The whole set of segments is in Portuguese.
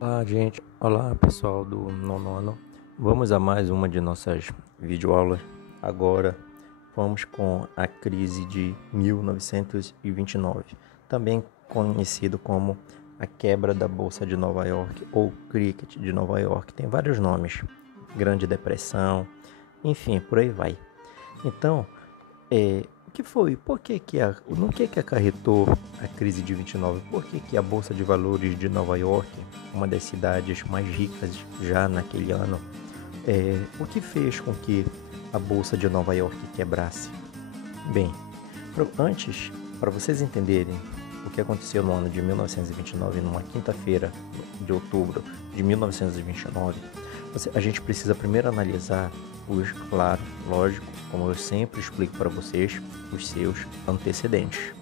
Olá, gente. Olá, pessoal do nono ano. Vamos a mais uma de nossas videoaulas. Agora vamos com a crise de 1929, também conhecido como a quebra da Bolsa de Nova York ou Cricket de Nova York. Tem vários nomes. Grande Depressão, enfim, por aí vai. Então, o que foi? Por que no que acarretou a crise de 29? Por que a Bolsa de Valores de Nova York, uma das cidades mais ricas já naquele ano, o que fez com que a Bolsa de Nova York quebrasse? Bem, antes, para vocês entenderem o que aconteceu no ano de 1929, numa quinta-feira de outubro de 1929, a gente precisa primeiro analisar claro, lógico, como eu sempre explico para vocês, os seus antecedentes.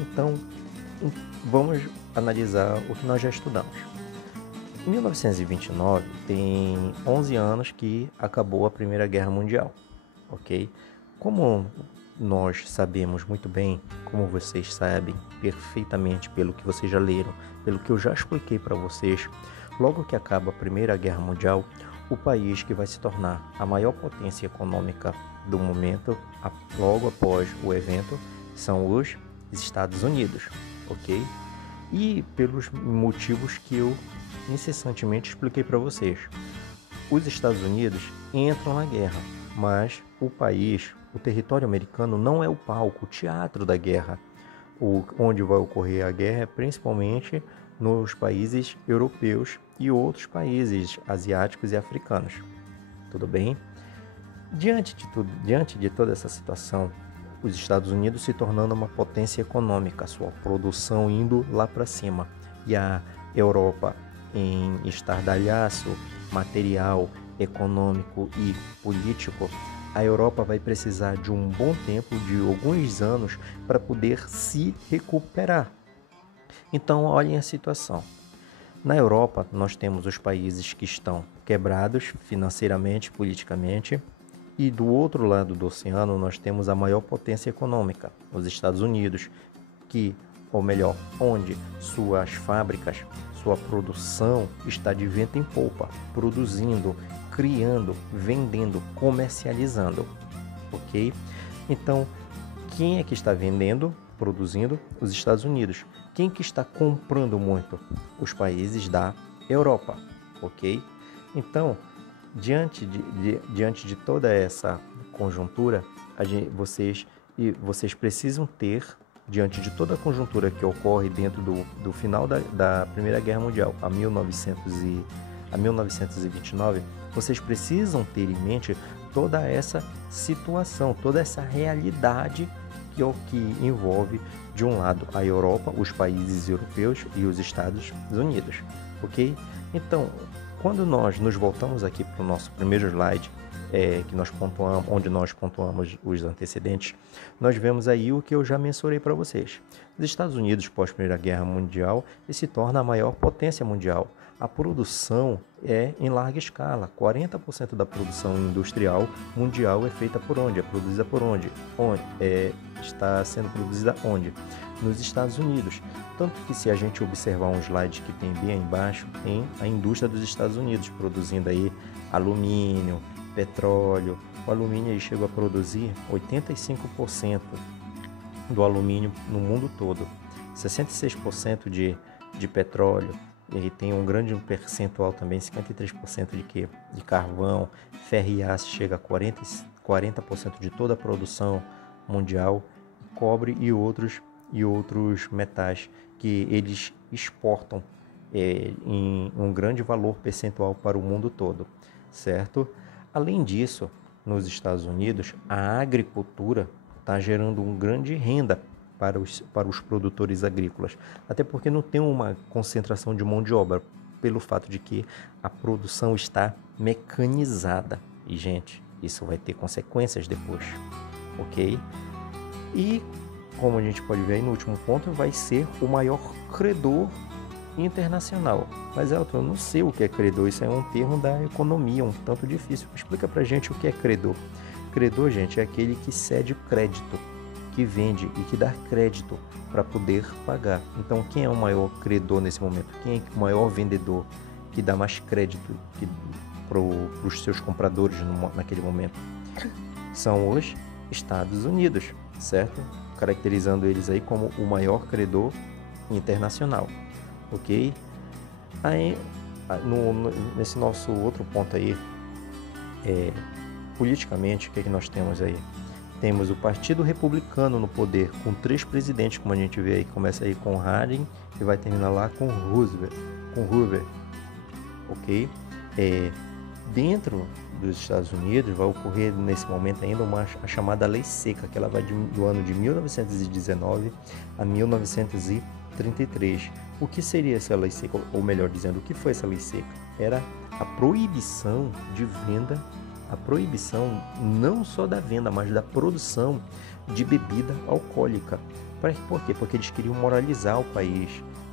Então, vamos analisar o que nós já estudamos. Em 1929, tem 11 anos que acabou a Primeira Guerra Mundial, ok? Como nós sabemos muito bem, como vocês sabem perfeitamente pelo que vocês já leram, pelo que eu já expliquei para vocês, logo que acaba a Primeira Guerra Mundial, o país que vai se tornar a maior potência econômica do momento, logo após o evento, são os Estados Unidos, ok? E pelos motivos que eu incessantemente expliquei para vocês. Os Estados Unidos entram na guerra, mas o país, o território americano não é o palco, o teatro da guerra. Onde vai ocorrer a guerra é principalmente nos países europeus e outros países asiáticos e africanos. Tudo bem? Diante de toda essa situação, os Estados Unidos se tornando uma potência econômica, sua produção indo lá para cima, e a Europa em estardalhaço material, econômico e político, a Europa vai precisar de um bom tempo, de alguns anos, para poder se recuperar. Então, olhem a situação. Na Europa, nós temos os países que estão quebrados financeiramente, politicamente, e do outro lado do oceano nós temos a maior potência econômica, os Estados Unidos, onde suas fábricas, sua produção está de vento em popa, produzindo, criando, vendendo, comercializando, ok? Então, quem é que está vendendo, produzindo? Os Estados Unidos. Quem que está comprando muito? Os países da Europa, ok? Então, diante de toda essa conjuntura, vocês precisam ter, diante de toda a conjuntura que ocorre dentro do final da Primeira Guerra Mundial, a 1929, vocês precisam ter em mente toda essa situação, toda essa realidade que envolve, de um lado, a Europa, os países europeus e os Estados Unidos, ok? Então, quando nós nos voltamos aqui para o nosso primeiro slide, onde nós pontuamos os antecedentes, nós vemos aí o que eu já mencionei para vocês. Os Estados Unidos, pós Primeira Guerra Mundial, se torna a maior potência mundial. A produção é em larga escala. 40% da produção industrial mundial é feita por onde? É produzida por onde? Está sendo produzida onde? Nos Estados Unidos. Tanto que, se a gente observar um slide que tem bem aí embaixo, tem a indústria dos Estados Unidos produzindo aí alumínio, petróleo. O alumínio aí chegou a produzir 85% do alumínio no mundo todo, 66% de petróleo, e tem um grande percentual também, 53% de carvão, ferro e aço chega a 40% de toda a produção mundial, cobre e outros metais que eles exportam em um grande valor percentual para o mundo todo, certo? Além disso, nos Estados Unidos, a agricultura está gerando uma grande renda para os produtores agrícolas, até porque não tem uma concentração de mão de obra, pelo fato de que a produção está mecanizada. E, gente, isso vai ter consequências depois, ok? E, como a gente pode ver aí no último ponto, vai ser o maior credor internacional. Mas, Elton, eu não sei o que é credor, isso é um termo da economia, um tanto difícil. Explica pra gente o que é credor. Credor, gente, é aquele que cede crédito, que vende e que dá crédito para poder pagar. Então, quem é o maior credor nesse momento? Quem é o maior vendedor que dá mais crédito para os seus compradores naquele momento? São os Estados Unidos, certo? Caracterizando eles aí como o maior credor internacional, ok? Aí, nesse nosso outro ponto aí, politicamente, o que é que nós temos aí? Temos o Partido Republicano no poder, com 3 presidentes, como a gente vê aí. Começa aí com Harding e vai terminar lá com Hoover, ok? Dentro dos Estados Unidos vai ocorrer nesse momento ainda a chamada Lei Seca, que ela vai do ano de 1919 a 1933. O que seria essa Lei Seca? Ou melhor dizendo, o que foi essa Lei Seca? Era a proibição de venda, a proibição não só da venda, mas da produção de bebida alcoólica. Por quê? Porque eles queriam moralizar o país.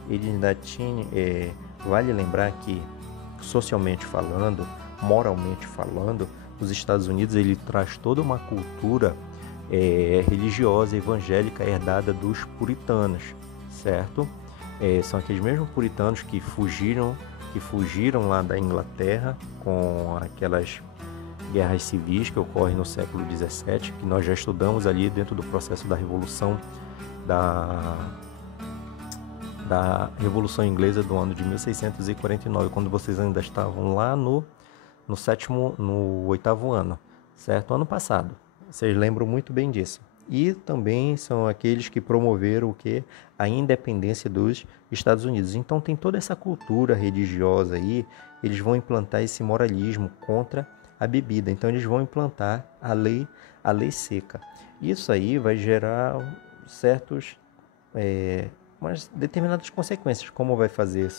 Eles ainda tinham, vale lembrar que, socialmente falando, moralmente falando, os Estados Unidos ele traz toda uma cultura religiosa, evangélica, herdada dos puritanos, certo? São aqueles mesmos puritanos que fugiram lá da Inglaterra com aquelas guerras civis que ocorrem no século XVII, que nós já estudamos ali dentro do processo da Revolução da Revolução Inglesa do ano de 1649, quando vocês ainda estavam lá no 8º ano, certo? Ano passado. Vocês lembram muito bem disso. E também são aqueles que promoveram o quê? A independência dos Estados Unidos. Então tem toda essa cultura religiosa aí, eles vão implantar esse moralismo contra a bebida. Então eles vão implantar a lei seca. Isso aí vai gerar umas determinadas consequências. Como vai fazer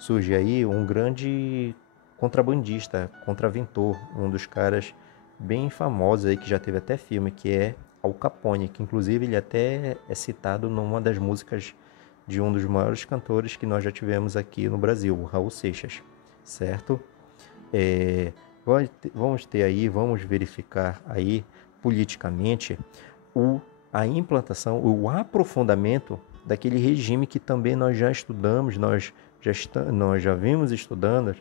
surge aí um grande contrabandista, contraventor, um dos caras bem famosos aí que já teve até filme, que é Al Capone, que inclusive ele até é citado numa das músicas de um dos maiores cantores que nós já tivemos aqui no Brasil, o Raul Seixas, certo? Vamos verificar aí politicamente a implantação, o aprofundamento daquele regime que também nós já estudamos, nós já vimos estudando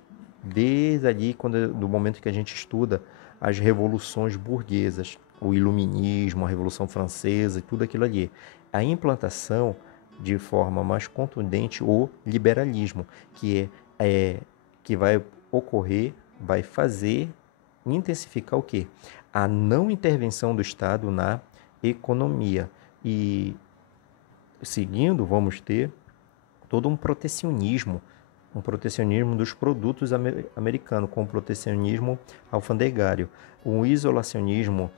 desde ali, do momento que a gente estuda as revoluções burguesas, o iluminismo, a Revolução Francesa e tudo aquilo ali. A implantação de forma mais contundente o liberalismo, que vai ocorrer, vai fazer intensificar o quê? A não intervenção do Estado na economia. E seguindo, vamos ter todo um protecionismo dos produtos americanos, com o protecionismo alfandegário, o isolacionismo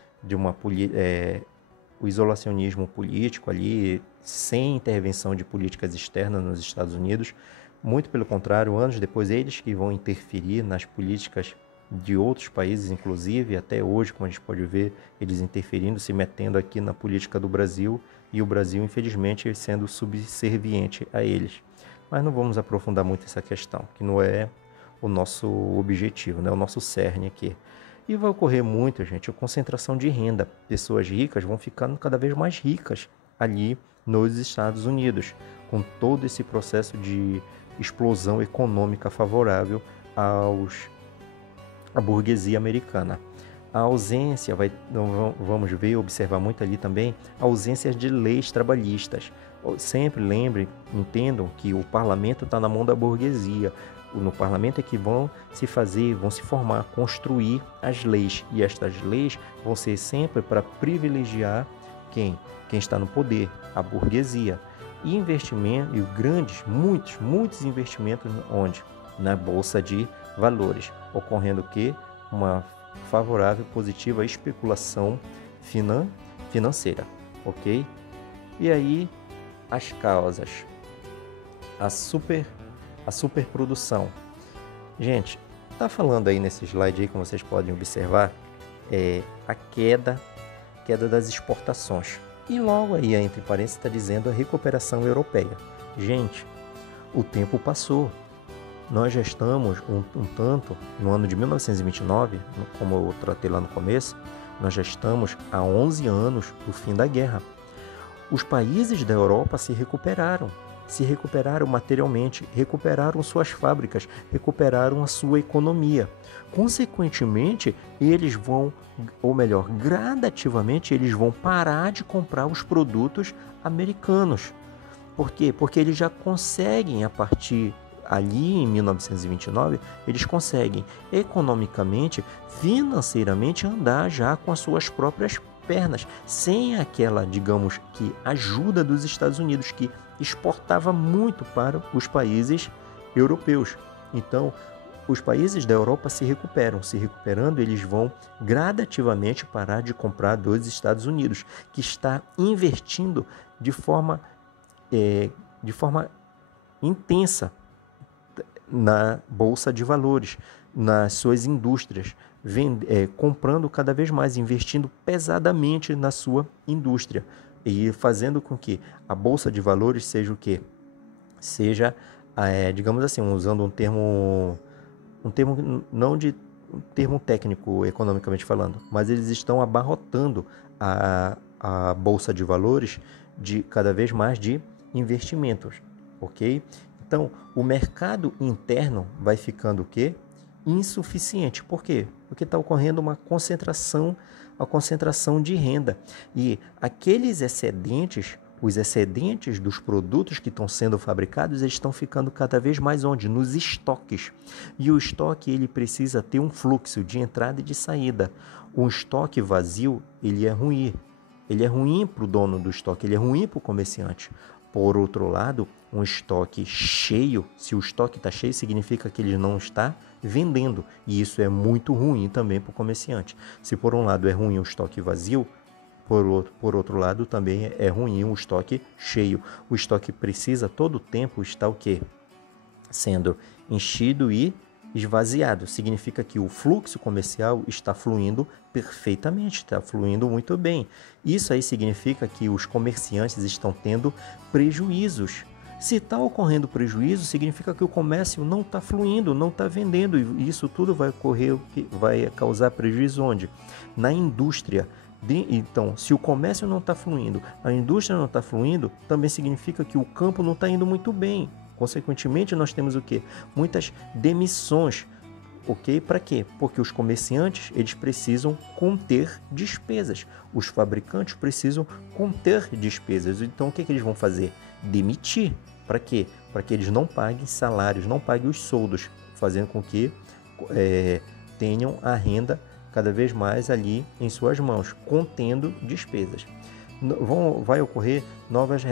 o isolacionismo político ali, sem intervenção de políticas externas nos Estados Unidos. Muito pelo contrário, anos depois, eles que vão interferir nas políticas de outros países, inclusive até hoje, como a gente pode ver, eles interferindo, se metendo aqui na política do Brasil, e o Brasil, infelizmente, sendo subserviente a eles. Mas não vamos aprofundar muito essa questão, que não é o nosso objetivo, né? O nosso cerne aqui. E vai ocorrer muito, gente, a concentração de renda. Pessoas ricas vão ficando cada vez mais ricas ali nos Estados Unidos, com todo esse processo de explosão econômica favorável à burguesia americana. A ausência, vamos observar muito ali também, a ausência de leis trabalhistas. Sempre lembrem, entendam que o parlamento está na mão da burguesia. No parlamento é que vão se formar, construir as leis. E estas leis vão ser sempre para privilegiar quem está no poder, a burguesia. E investimento, muitos investimentos onde? Na Bolsa de Valores, ocorrendo o quê? Uma favorável, positiva especulação financeira, ok? E aí, as causas, a superprodução. Gente, tá falando aí nesse slide aí, como vocês podem observar, a queda das exportações. E logo aí, entre parênteses, está dizendo a recuperação europeia. Gente, o tempo passou. Nós já estamos um tanto, no ano de 1929, como eu tratei lá no começo, Nós já estamos há 11 anos do fim da guerra. Os países da Europa se recuperaram materialmente, recuperaram suas fábricas, recuperaram a sua economia. Consequentemente, eles vão, ou melhor, gradativamente, eles vão parar de comprar os produtos americanos. Por quê? Porque eles já conseguem, a partir ali em 1929, eles conseguem economicamente, financeiramente, andar já com as suas próprias pernas, sem aquela, digamos que, ajuda dos Estados Unidos, que exportava muito para os países europeus. Então, os países da Europa se recuperando, eles vão gradativamente parar de comprar dos Estados Unidos, que está investindo de forma intensa na Bolsa de Valores, nas suas indústrias, comprando cada vez mais, investindo pesadamente na sua indústria e fazendo com que a Bolsa de Valores seja o quê? Seja, digamos assim, usando um termo não de um termo técnico economicamente falando, mas eles estão abarrotando a Bolsa de Valores de cada vez mais de investimentos, ok? Então, o mercado interno vai ficando o quê? Insuficiente. Por quê? Porque está ocorrendo uma concentração de renda. E aqueles excedentes, os excedentes dos produtos que estão sendo fabricados, eles estão ficando cada vez mais onde? Nos estoques. E o estoque, ele precisa ter um fluxo de entrada e de saída. Um estoque vazio, ele é ruim. Ele é ruim para o dono do estoque, ele é ruim para o comerciante. Por outro lado, um estoque cheio, se o estoque está cheio, significa que ele não está vendendo. E isso é muito ruim também para o comerciante. Se por um lado é ruim o estoque vazio, por outro lado também é ruim o estoque cheio. O estoque precisa todo o tempo estar o quê? Sendo enchido e esvaziado. Significa que o fluxo comercial está fluindo perfeitamente, está fluindo muito bem. Isso aí significa que os comerciantes estão tendo prejuízos. Se está ocorrendo prejuízo, significa que o comércio não está fluindo, não está vendendo. E isso tudo vai causar prejuízo onde? Na indústria. Então, se o comércio não está fluindo, a indústria não está fluindo, também significa que o campo não está indo muito bem. Consequentemente, nós temos o quê? Muitas demissões. Ok? Para quê? Porque os comerciantes, eles precisam conter despesas. Os fabricantes precisam conter despesas. Então, o que eles vão fazer? Demitir. Para quê? Para que eles não paguem salários, não paguem os soldos, fazendo com que tenham a renda cada vez mais ali em suas mãos, contendo despesas. Vai ocorrer novas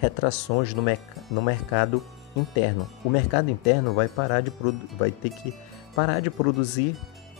retrações no mercado interno. O mercado interno vai ter que parar de produzir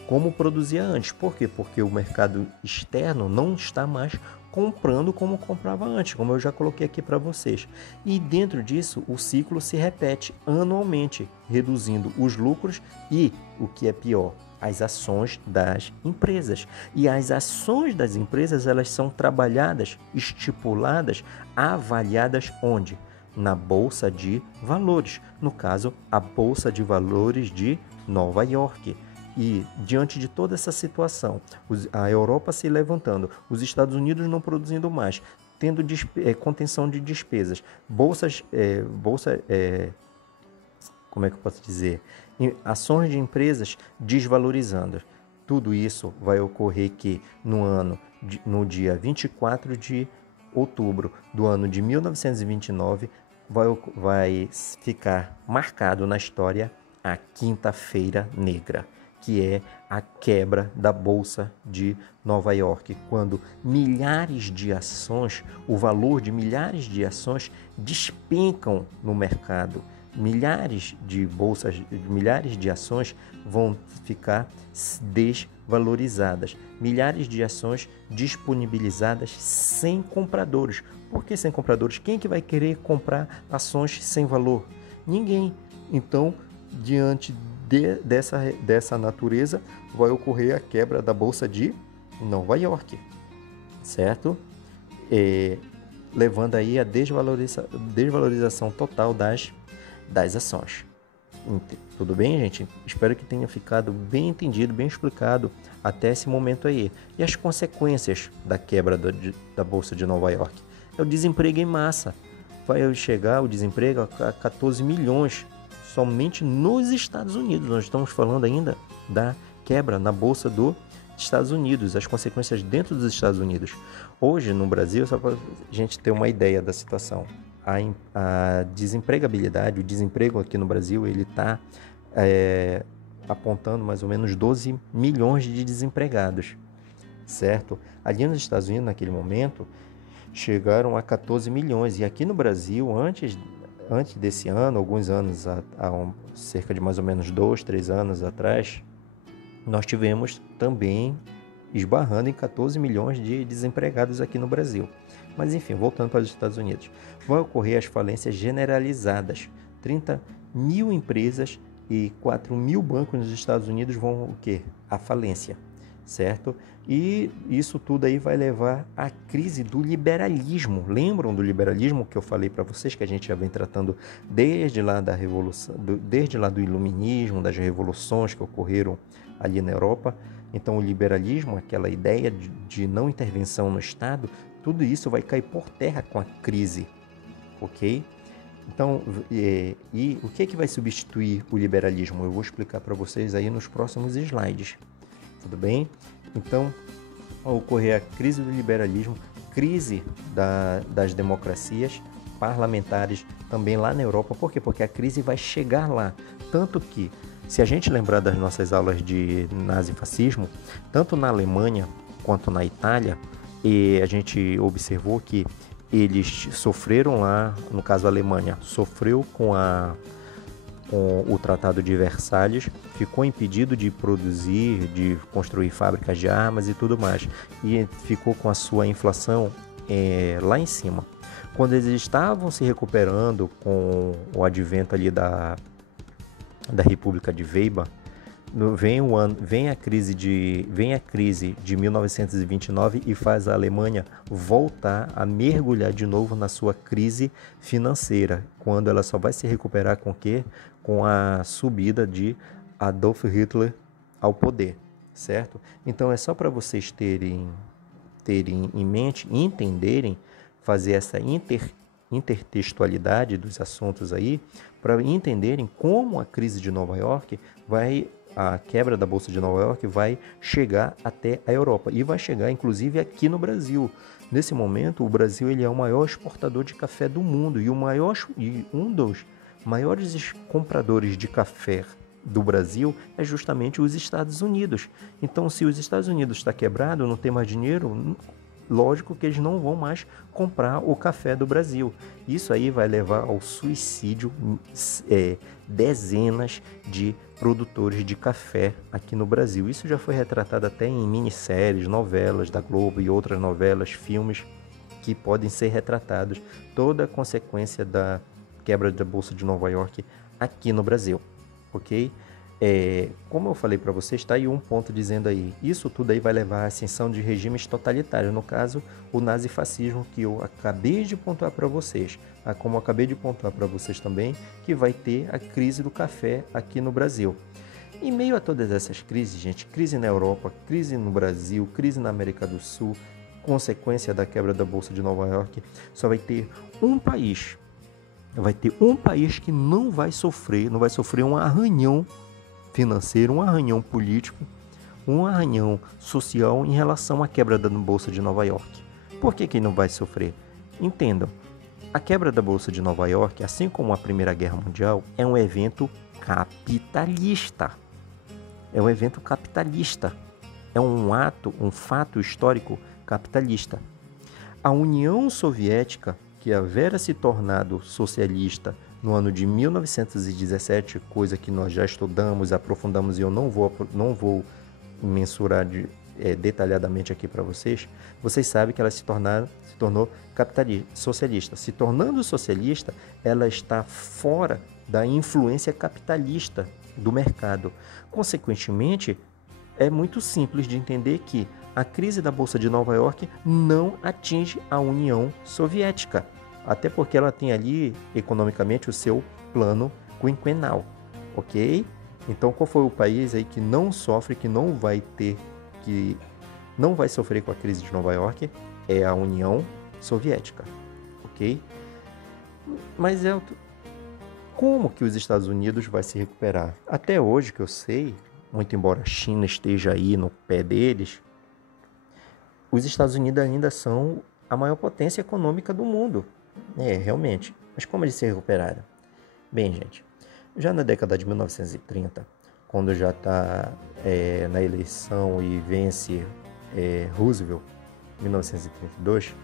como produzia antes. Por quê? Porque o mercado externo não está mais comprando como comprava antes, como eu já coloquei aqui para vocês. E dentro disso, o ciclo se repete anualmente, reduzindo os lucros e, o que é pior, as ações das empresas. E as ações das empresas, elas são trabalhadas, estipuladas, avaliadas onde? Na Bolsa de Valores. No caso, a Bolsa de Valores de Nova York. E, diante de toda essa situação, a Europa se levantando, os Estados Unidos não produzindo mais, tendo contenção de despesas, como é que eu posso dizer? Ações de empresas desvalorizando. Tudo isso vai ocorrer que no dia 24 de outubro do ano de 1929, vai ficar marcado na história a Quinta-feira Negra, que é a quebra da Bolsa de Nova York, quando o valor de milhares de ações despencam no mercado. Milhares de ações vão ficar desvalorizadas. Milhares de ações disponibilizadas sem compradores. Por que sem compradores? Quem que vai querer comprar ações sem valor? Ninguém. Então, diante dessa natureza, vai ocorrer a quebra da Bolsa de Nova York, certo? Levando aí a desvalorização total das ações. Tudo bem, gente? Espero que tenha ficado bem entendido, bem explicado até esse momento aí. E as consequências da quebra da Bolsa de Nova York? É o desemprego em massa. Vai chegar o desemprego a 14 milhões somente nos Estados Unidos. Nós estamos falando ainda da quebra na Bolsa dos Estados Unidos, as consequências dentro dos Estados Unidos. Hoje, no Brasil, só para a gente ter uma ideia da situação, a desempregabilidade, o desemprego aqui no Brasil, ele está apontando mais ou menos 12 milhões de desempregados, certo? Ali nos Estados Unidos, naquele momento, chegaram a 14 milhões. E aqui no Brasil, antes desse ano, alguns anos, cerca de mais ou menos 2, 3 anos atrás, nós tivemos também esbarrando em 14 milhões de desempregados aqui no Brasil. Mas enfim, voltando para os Estados Unidos, vai ocorrer as falências generalizadas. 30 mil empresas e 4 mil bancos nos Estados Unidos vão o quê? À falência, certo? E isso tudo aí vai levar à crise do liberalismo. Lembram do liberalismo que eu falei para vocês, que a gente já vem tratando desde lá da revolução, desde lá do iluminismo, das revoluções que ocorreram ali na Europa? Então o liberalismo, aquela ideia de não intervenção no Estado, tudo isso vai cair por terra com a crise, ok? Então, e o que é que vai substituir o liberalismo? Eu vou explicar para vocês aí nos próximos slides, tudo bem? Então, ao ocorrer a crise do liberalismo, crise das democracias parlamentares também lá na Europa. Por quê? Porque a crise vai chegar lá. Tanto que, se a gente lembrar das nossas aulas de nazifascismo, tanto na Alemanha quanto na Itália, e a gente observou que eles sofreram lá, no caso a Alemanha, sofreu com o Tratado de Versalhes, ficou impedido de produzir, de construir fábricas de armas e tudo mais, e ficou com a sua inflação lá em cima. Quando eles estavam se recuperando com o advento ali da República de Weimar, vem a crise de 1929 e faz a Alemanha voltar a mergulhar de novo na sua crise financeira, quando ela só vai se recuperar com o quê? Com a subida de Adolf Hitler ao poder, certo? Então é só para vocês terem em mente e entenderem, fazer essa intertextualidade dos assuntos aí, para entenderem como a crise de Nova York a quebra da Bolsa de Nova York vai chegar até a Europa e vai chegar inclusive aqui no Brasil. Nesse momento, o Brasil ele é o maior exportador de café do mundo e um dos maiores compradores de café do Brasil é justamente os Estados Unidos. Então, se os Estados Unidos está quebrado, não tem mais dinheiro, lógico que eles não vão mais comprar o café do Brasil. Isso aí vai levar ao suicídio dezenas de produtores de café aqui no Brasil. Isso já foi retratado até em minisséries, novelas da Globo e outras novelas, filmes que podem ser retratados. Toda a consequência da quebra da Bolsa de Nova York aqui no Brasil, ok? Como eu falei para vocês, está aí um ponto dizendo aí, isso tudo aí vai levar à ascensão de regimes totalitários, no caso, o nazifascismo, que eu acabei de pontuar para vocês, como eu acabei de pontuar para vocês também, que vai ter a crise do café aqui no Brasil. Em meio a todas essas crises, gente, crise na Europa, crise no Brasil, crise na América do Sul, consequência da quebra da Bolsa de Nova York, só vai ter um país, que não vai sofrer um arranhão financeiro, um arranhão político, um arranhão social em relação à quebra da Bolsa de Nova York. Por que não vai sofrer? Entendam, a quebra da Bolsa de Nova York, assim como a Primeira Guerra Mundial, é um evento capitalista. É um evento capitalista. É um fato histórico capitalista. A União Soviética, que havia se tornado socialista no ano de 1917, coisa que nós já estudamos, aprofundamos e eu não vou mensurar detalhadamente aqui para vocês, vocês sabem que ela se tornou socialista. Se tornando socialista, ela está fora da influência capitalista do mercado. Consequentemente, é muito simples de entender que a crise da Bolsa de Nova York não atinge a União Soviética, até porque ela tem ali, economicamente, o seu plano quinquenal, ok? Então, qual foi o país aí que não sofre, que não vai sofrer com a crise de Nova York? É a União Soviética, ok? Mas como que os Estados Unidos vai se recuperar? Até hoje, que eu sei, muito embora a China esteja aí no pé deles, os Estados Unidos ainda são a maior potência econômica do mundo. Realmente. Mas como eles se recuperaram? Bem, gente, já na década de 1930, quando já está na eleição e vence Roosevelt, 1932,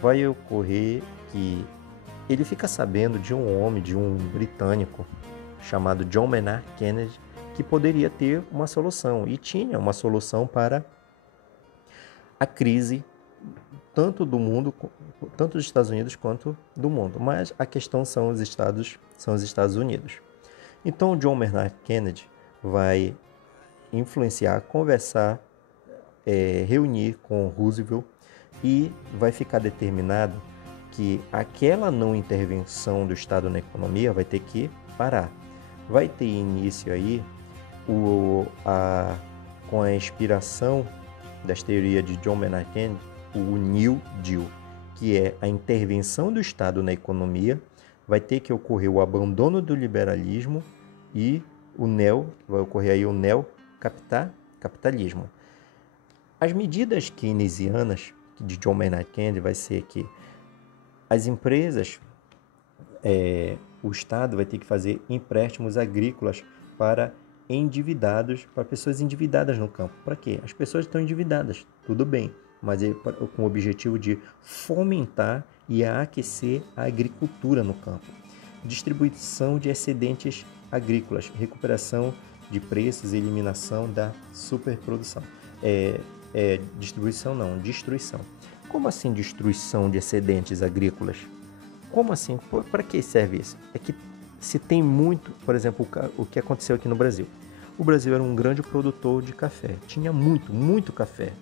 vai ocorrer que ele fica sabendo de um homem, de um britânico, chamado John Maynard Keynes, que poderia ter uma solução, e tinha uma solução para a crise tanto do mundo, tanto dos Estados Unidos quanto do mundo. Mas a questão são os Estados Unidos. Então, John Maynard Keynes vai influenciar, conversar, reunir com Roosevelt, e vai ficar determinado que aquela não intervenção do Estado na economia vai ter que parar. Vai ter início aí com a inspiração das teorias de John Maynard Keynes, o New Deal, que é a intervenção do Estado na economia. Vai ter que ocorrer o abandono do liberalismo e vai ocorrer aí o neocapitalismo. As medidas keynesianas de John Maynard Keynes vai ser que as empresas, o Estado vai ter que fazer empréstimos agrícolas para pessoas endividadas no campo. Para quê? As pessoas estão endividadas, tudo bem, mas com o objetivo de fomentar e aquecer a agricultura no campo. Distribuição de excedentes agrícolas, recuperação de preços e eliminação da superprodução. Destruição. Como assim destruição de excedentes agrícolas? Como assim? Para que serve isso? É que se tem muito, por exemplo, o que aconteceu aqui no Brasil. O Brasil era um grande produtor de café, tinha muito café.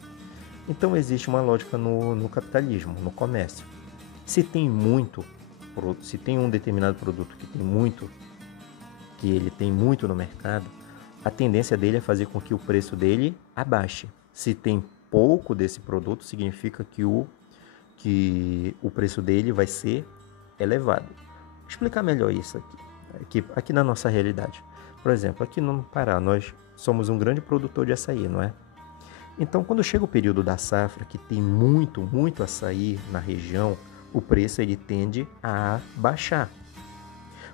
Então existe uma lógica no capitalismo, no comércio. Se tem um determinado produto que ele tem muito no mercado, a tendência dele é fazer com que o preço dele abaixe. Se tem pouco desse produto, significa que o preço dele vai ser elevado. Vou explicar melhor isso aqui na nossa realidade. Por exemplo, aqui no Pará, nós somos um grande produtor de açaí, não é? Então, quando chega o período da safra, que tem muito açaí na região, o preço ele tende a baixar.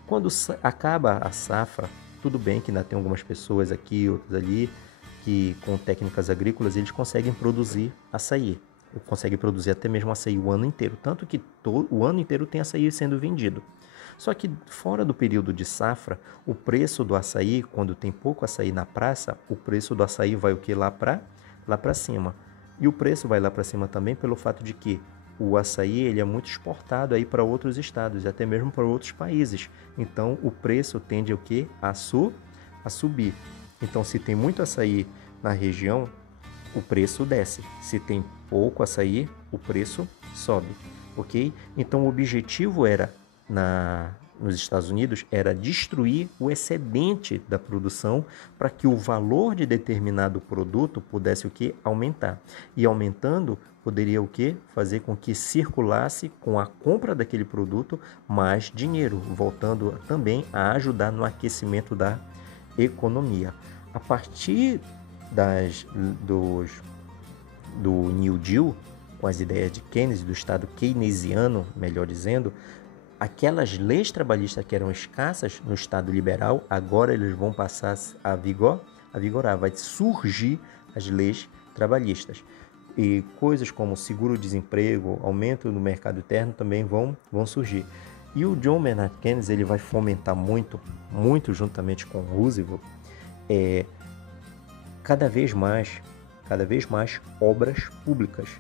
Quando acaba a safra, tudo bem que ainda tem algumas pessoas aqui, outras ali, que com técnicas agrícolas eles conseguem produzir açaí. Conseguem produzir até mesmo açaí o ano inteiro. Tanto que o ano inteiro tem açaí sendo vendido. Só que fora do período de safra, o preço do açaí, quando tem pouco açaí na praça, o preço do açaí vai o que? Lá para cima. E o preço vai lá para cima também pelo fato de que o açaí ele é muito exportado aí para outros estados e até mesmo para outros países. Então o preço tende o que? A subir. Então se tem muito açaí na região, o preço desce. Se tem pouco açaí, o preço sobe, ok? Então o objetivo era nos Estados Unidos era destruir o excedente da produção para que o valor de determinado produto pudesse o que? Aumentar. E aumentando, poderia o que? Fazer com que circulasse com a compra daquele produto mais dinheiro, voltando também a ajudar no aquecimento da economia. A partir do New Deal, com as ideias de Keynes, do Estado keynesiano, melhor dizendo, aquelas leis trabalhistas que eram escassas no Estado liberal, agora eles vão passar a vigorar. Vai surgir as leis trabalhistas. E coisas como seguro-desemprego, aumento no mercado interno também vão surgir. E o John Maynard Keynes ele vai fomentar muito juntamente com Roosevelt, cada vez mais obras públicas.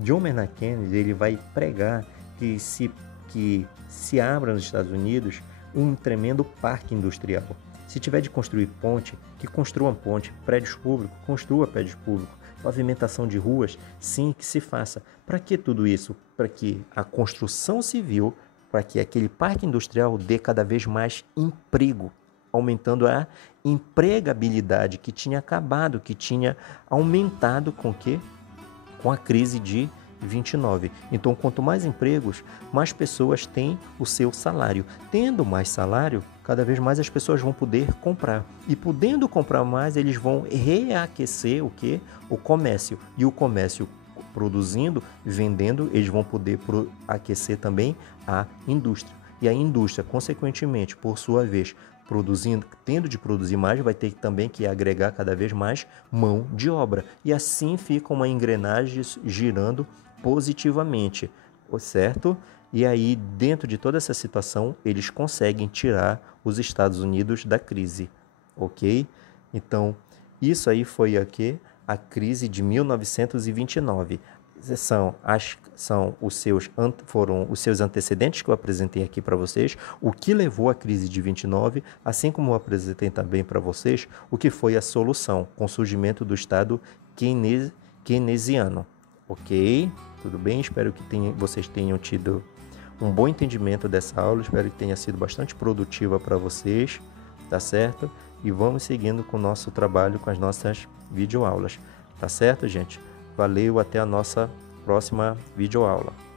John Maynard Keynes ele vai pregar que se abra nos Estados Unidos um tremendo parque industrial. Se tiver de construir ponte, que construa ponte, prédios públicos, construa prédios públicos, pavimentação de ruas, sim, que se faça. Para que tudo isso? Para que a construção civil para que aquele parque industrial dê cada vez mais emprego, aumentando a empregabilidade que tinha acabado, que tinha aumentado com o quê? Com a crise de 29. Então, quanto mais empregos, mais pessoas têm o seu salário. Tendo mais salário, cada vez mais as pessoas vão poder comprar. E podendo comprar mais, eles vão reaquecer o quê? O comércio. E o comércio produzindo, vendendo, eles vão poder aquecer também a indústria. E a indústria, consequentemente, por sua vez, produzindo, tendo de produzir mais, vai ter também que agregar cada vez mais mão de obra. E assim fica uma engrenagem girando positivamente, certo? E aí, dentro de toda essa situação, eles conseguem tirar os Estados Unidos da crise, ok? Então, isso aí foi a crise de 1929. Foram os seus antecedentes que eu apresentei aqui para vocês, o que levou à crise de 29, assim como eu apresentei também para vocês o que foi a solução, com o surgimento do Estado keynesiano. Ok? Tudo bem? Espero que vocês tenham tido um bom entendimento dessa aula, espero que tenha sido bastante produtiva para vocês, tá certo? E vamos seguindo com o nosso trabalho, com as nossas videoaulas, tá certo, gente? Valeu, até a nossa próxima videoaula.